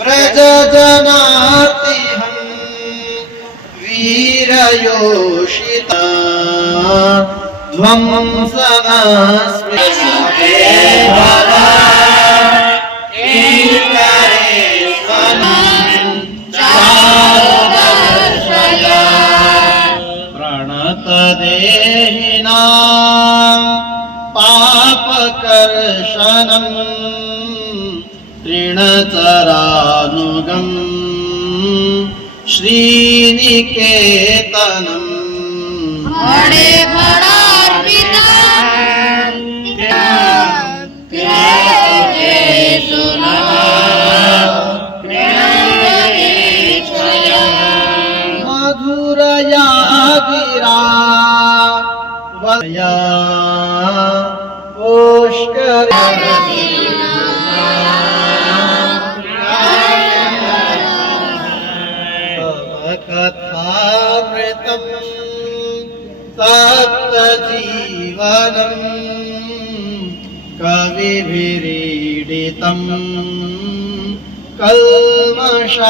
व्रज जनातिहं वीरयोषिता ध्वंसनस्मि प्रणतदेहिनां पापकर्षणम् तृणचरानुगम् श्रीनिकेतनम् मधुरया गिरा वया कथामृतं सप्तजीवनं कविभिरीडितं कल्मषापहम्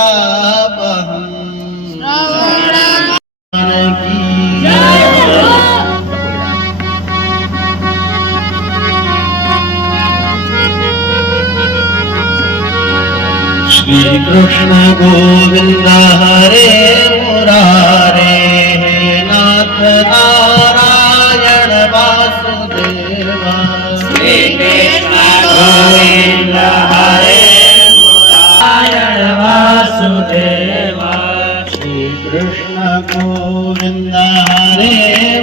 श्री कृष्ण गोविंद हरे मुरारे हे नाथ नारायण वासुदेवा श्री कृष्ण गोविंद हरे मुरारे वासुदेवा श्री कृष्ण गोविंद हरे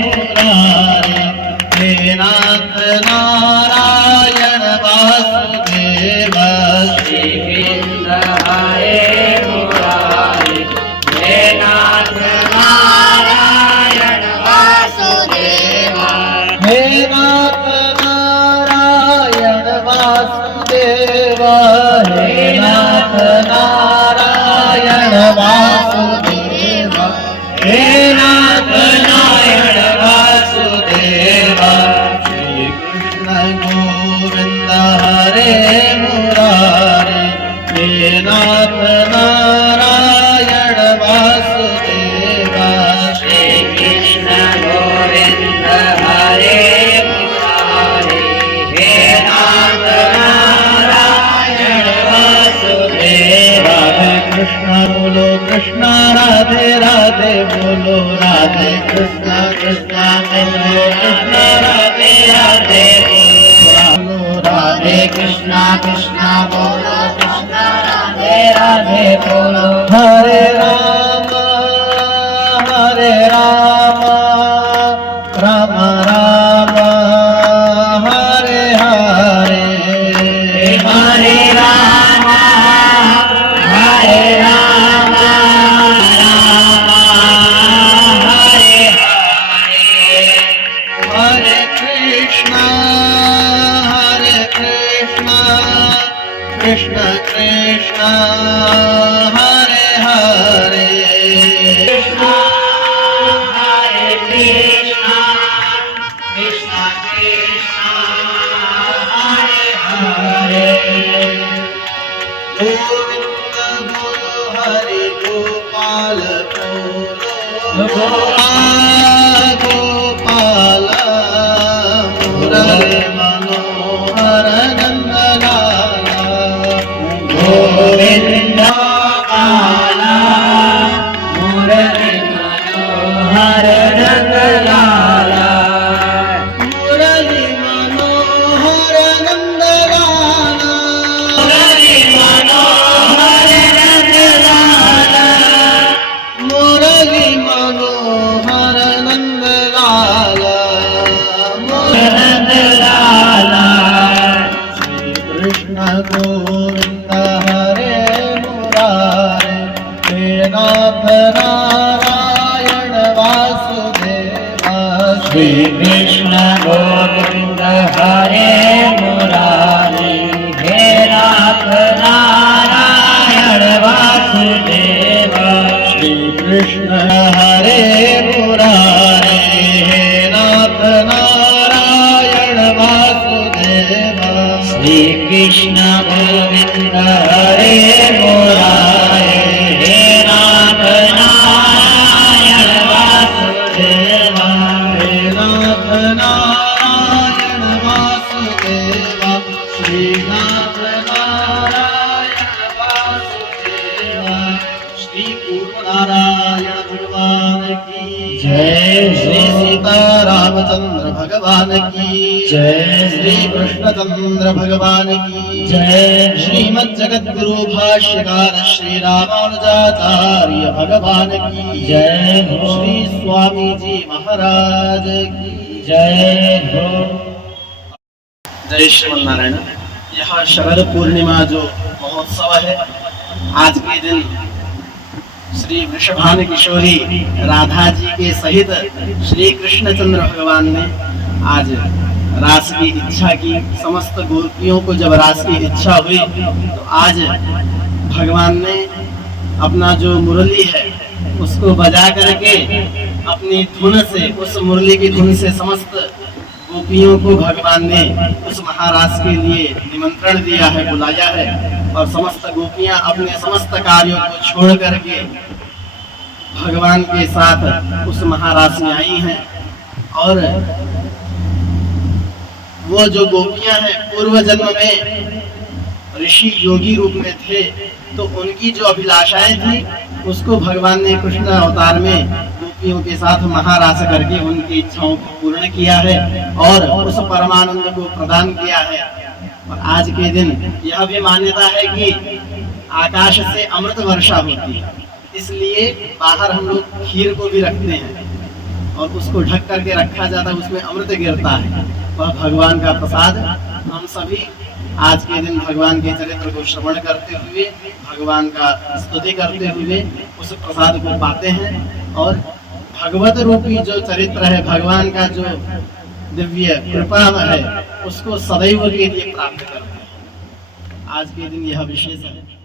मुरारे हे नाथ नारायण वासुदेवा श्री नारायण वासुदेवा हे नाथ नारायण वासुदेवा श्री कृष्ण गोविंद हरे मुरारे हे नाथ नारायण वासुदेवा श्री कृष्ण गोविंद हरे मुरारे हे नाथ कृष्ण बोलो कृष्ण राधे राधे बोलो राधे कृष्ण कृष्ण बोलो कृष्ण राधे राधे बोलो राधे कृष्ण कृष्ण बोलो कृष्ण राधे राधे बोलो हरे राम राम राम हरे हरे हरे राम हरे राम राम हरे हरे हरे कृष्ण कृष्ण कृष्ण हरे हरे कृष्ण हरे कृष्ण कृष्ण कृष्ण हरे हरे गोविंद बोलो हरि गोपाल बोलो गोपाल मुरली मनोहर नंदलाला गोविंद गोपाल मुरली मनोहर नंदलाला मुरली मनोहर नंदलाला मुरली मनोहर नंदलाला मुरली मनोहर नंदलाला नंदलाला श्री कृष्ण गोविंद हरे मुरारे हे नाथ नारायण वासुदेवा श्री कृष्ण गोविंद हरे मुरारे हे नाथ नारायण वासुदेवा श्री कृष्ण हरे मुरारे हे नाथ नारायण कृष्ण गोविंद हरे मुरारे हे नाथ नारायण वासुदेवा हे नाथ नारायण वासुदेवा श्रीनाथ नारायण वासुदेवा श्री पूर्व नारायण भगवान की जय श्री सीतारामचंद्र भगवान की जय श्री कृष्णचंद्र भगवान की जय श्रीमद् जगद्गुरु भाष्यकार श्री रामानुजाचार्य भगवान की जय श्री स्वामी जी महाराज की जय हो। जय श्रीमन्नारायण। यह शरद पूर्णिमा जो महोत्सव है, आज के दिन श्री वृषभान किशोरी राधा जी के सहित श्री कृष्णचंद्र भगवान ने आज रास की इच्छा की। समस्त गोपियों को जब रास की इच्छा हुई तो आज भगवान ने अपना जो मुरली है उसको बजा करके अपनी धुन से, उस मुरली की धुन से समस्त गोपियों को भगवान ने उस महारास के लिए निमंत्रण दिया है, बुलाया है। और समस्त गोपियां अपने समस्त कार्यों को छोड़ करके भगवान के साथ उस महारास में आई हैं। और वो जो गोपियां हैं पूर्व जन्म में ऋषि योगी रूप में थे, तो उनकी जो अभिलाषाएं थी उसको भगवान ने कृष्ण अवतार में गोपियों के साथ महारास करके उनकी इच्छाओं को पूर्ण किया है और उस परमानंद को प्रदान किया है। और आज के दिन यह भी मान्यता है कि आकाश से अमृत वर्षा होती है, इसलिए बाहर हम लोग खीर को भी रखते हैं और उसको ढक करके रखा जाता है, उसमें अमृत गिरता है। वह भगवान का प्रसाद हम सभी आज के दिन भगवान के चरित्र को श्रवण करते हुए, भगवान का स्तुति करते हुए उस प्रसाद को पाते हैं और भगवत रूपी जो चरित्र है, भगवान का जो दिव्य कृपा है, उसको सदैव के लिए प्राप्त करते हैं। आज के दिन यह विशेष है।